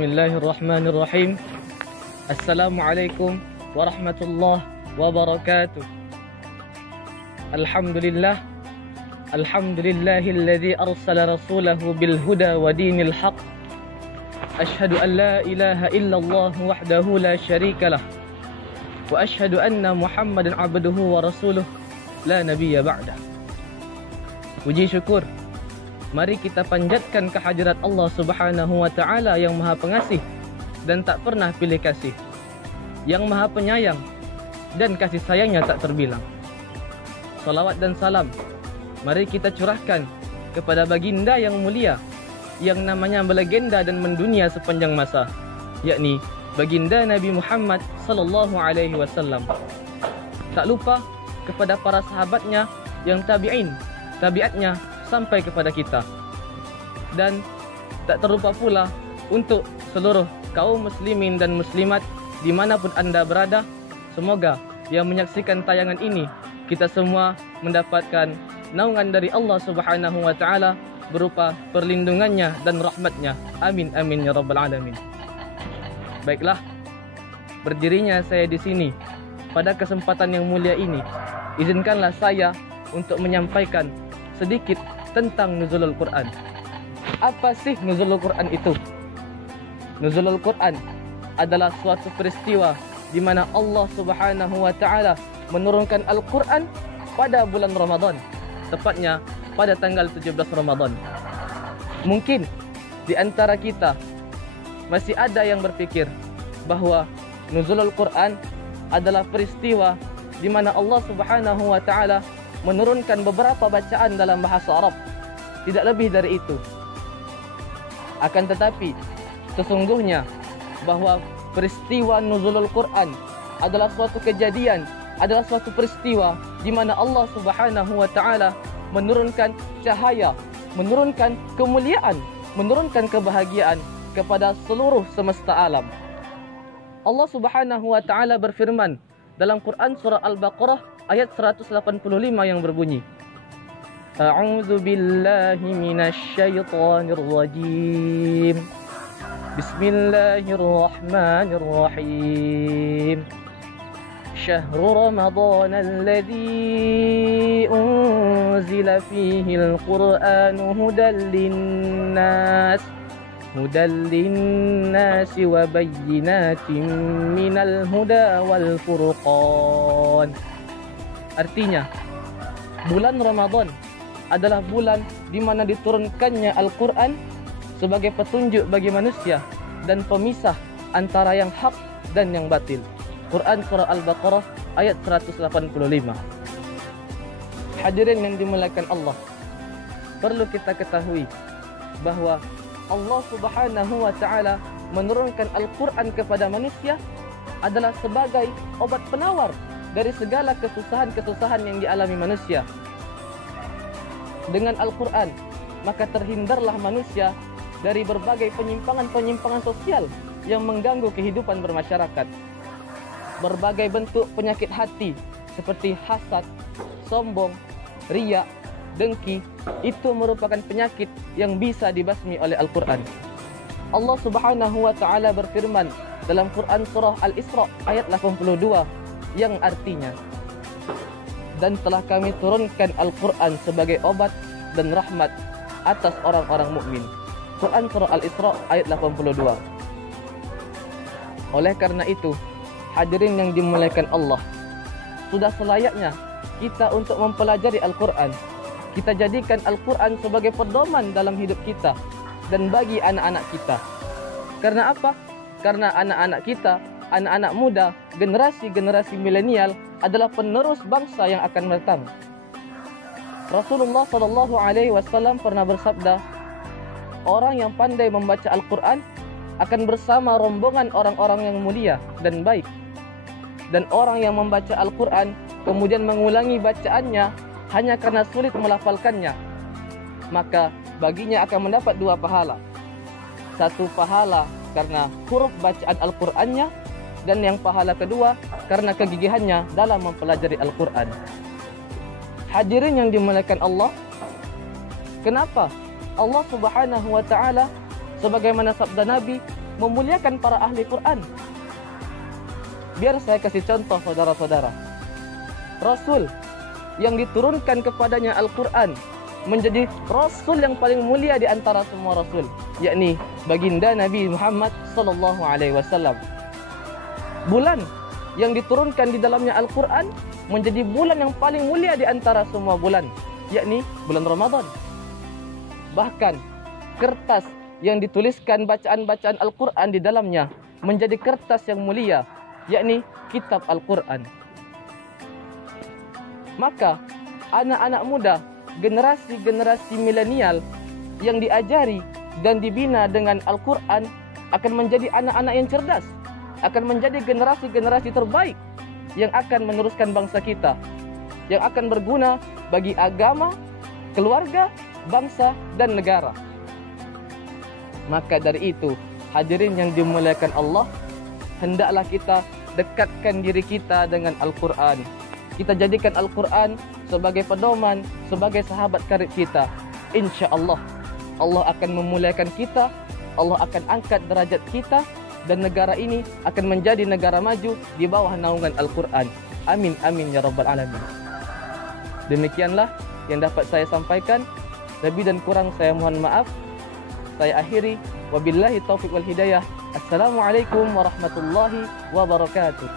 Bismillahirrahmanirrahim. Assalamualaikum warahmatullahi wabarakatuh. Alhamdulillah. Alhamdulillahilladzi arsala rasulahu bil huda wa dinil haq. Ashhadu an la ilaha illallah wahdahu la syarikalah. Wa ashhadu anna Muhammadan abduhu wa rasuluh la nabiyya ba'dah. Puji syukur, mari kita panjatkan kehadirat Allah Subhanahu wa taala yang Maha Pengasih dan tak pernah pilih kasih, yang Maha Penyayang dan kasih sayangnya tak terbilang. Salawat dan salam mari kita curahkan kepada baginda yang mulia, yang namanya melegenda dan mendunia sepanjang masa, yakni baginda Nabi Muhammad sallallahu alaihi wasallam. Tak lupa kepada para sahabatnya yang tabiatnya sampai kepada kita. Dan tak terlupa pula untuk seluruh kaum muslimin dan muslimat dimanapun anda berada. Semoga yang menyaksikan tayangan ini, kita semua mendapatkan naungan dari Allah Subhanahu wa taala berupa perlindungannya dan rahmatnya. Amin amin ya rabbal alamin. Baiklah, berdirinya saya di sini pada kesempatan yang mulia ini, izinkanlah saya untuk menyampaikan sedikit tentang nuzulul Quran. Apa sih nuzulul Quran itu? Nuzulul Quran adalah suatu peristiwa di mana Allah Subhanahu wa taala menurunkan Al-Quran pada bulan Ramadan, tepatnya pada tanggal 17 Ramadan. Mungkin di antara kita masih ada yang berpikir bahwa nuzulul Quran adalah peristiwa di mana Allah Subhanahu wa taala menurunkan beberapa bacaan dalam bahasa Arab. Tidak lebih dari itu. Akan tetapi sesungguhnya bahwa peristiwa nuzulul Quran adalah suatu kejadian, adalah suatu peristiwa di mana Allah Subhanahu wa taala menurunkan cahaya, menurunkan kemuliaan, menurunkan kebahagiaan kepada seluruh semesta alam. Allah Subhanahu wa taala berfirman dalam Quran surah Al-Baqarah ayat 185 yang berbunyi, A'udzu billahi minasy syaithanir rajim. Bismillahirrahmanirrahim. Syahrul Ramadan alladzi unzila fihi al-Qur'anu hudan lin-nas wa bayyinatin minal huda wal furqan. Artinya, bulan Ramadan adalah bulan di mana diturunkannya Al-Quran sebagai petunjuk bagi manusia dan pemisah antara yang hak dan yang batil. Quran surah Al-Baqarah ayat 185. Hadirin yang dimuliakan Allah, perlu kita ketahui bahwa Allah Subhanahu wa taala menurunkan Al-Quran kepada manusia adalah sebagai obat penawar dari segala kesusahan-kesusahan yang dialami manusia. Dengan Al-Quran, maka terhindarlah manusia dari berbagai penyimpangan-penyimpangan sosial yang mengganggu kehidupan bermasyarakat. Berbagai bentuk penyakit hati seperti hasad, sombong, riya, dengki, itu merupakan penyakit yang bisa dibasmi oleh Al-Quran. Allah Subhanahu wa taala berfirman dalam Quran surah Al-Isra ayat 82 yang artinya, dan telah kami turunkan Al-Quran sebagai obat dan rahmat atas orang-orang mukmin. Quran surah Al-Isra ayat 82. Oleh karena itu, hadirin yang dimuliakan Allah, sudah selayaknya kita untuk mempelajari Al-Quran. Kita jadikan Al-Quran sebagai pedoman dalam hidup kita dan bagi anak-anak kita. Karena apa? Karena anak-anak kita, anak-anak muda, generasi-generasi milenial adalah penerus bangsa yang akan datang. Rasulullah sallallahu alaihi wasallam pernah bersabda, orang yang pandai membaca Al-Quran akan bersama rombongan orang-orang yang mulia dan baik. Dan orang yang membaca Al-Quran kemudian mengulangi bacaannya hanya karena sulit melafalkannya, maka baginya akan mendapat 2 pahala. 1 pahala karena huruf bacaan Al-Qurannya, dan yang pahala kedua karena kegigihannya dalam mempelajari Al-Quran. Hadirin yang dimuliakan Allah, kenapa Allah Subhanahu wa taala sebagaimana sabda Nabi, memuliakan para ahli Quran. Biar saya kasih contoh saudara-saudara. Rasul yang diturunkan kepadanya Al-Quran menjadi Rasul yang paling mulia di antara semua Rasul, yakni baginda Nabi Muhammad sallallahu alaihi wasallam. Bulan yang diturunkan di dalamnya Al-Quran menjadi bulan yang paling mulia di antara semua bulan, yakni bulan Ramadan. Bahkan kertas yang dituliskan bacaan-bacaan Al-Quran di dalamnya menjadi kertas yang mulia, yakni kitab Al-Quran. Maka anak-anak muda, generasi-generasi milenial yang diajari dan dibina dengan Al-Quran akan menjadi anak-anak yang cerdas, akan menjadi generasi-generasi terbaik yang akan meneruskan bangsa kita, yang akan berguna bagi agama, keluarga, bangsa, dan negara. Maka dari itu, hadirin yang dimuliakan Allah, hendaklah kita dekatkan diri kita dengan Al-Quran. Kita jadikan Al-Quran sebagai pedoman, sebagai sahabat karib kita. Insya Allah, Allah akan memuliakan kita, Allah akan angkat derajat kita, dan negara ini akan menjadi negara maju di bawah naungan Al-Quran. Amin, amin, ya Rabbal Alamin. Demikianlah yang dapat saya sampaikan. Lebih dan kurang saya mohon maaf. Saya akhiri. Wabillahi taufiq wal hidayah. Assalamualaikum warahmatullahi wabarakatuh.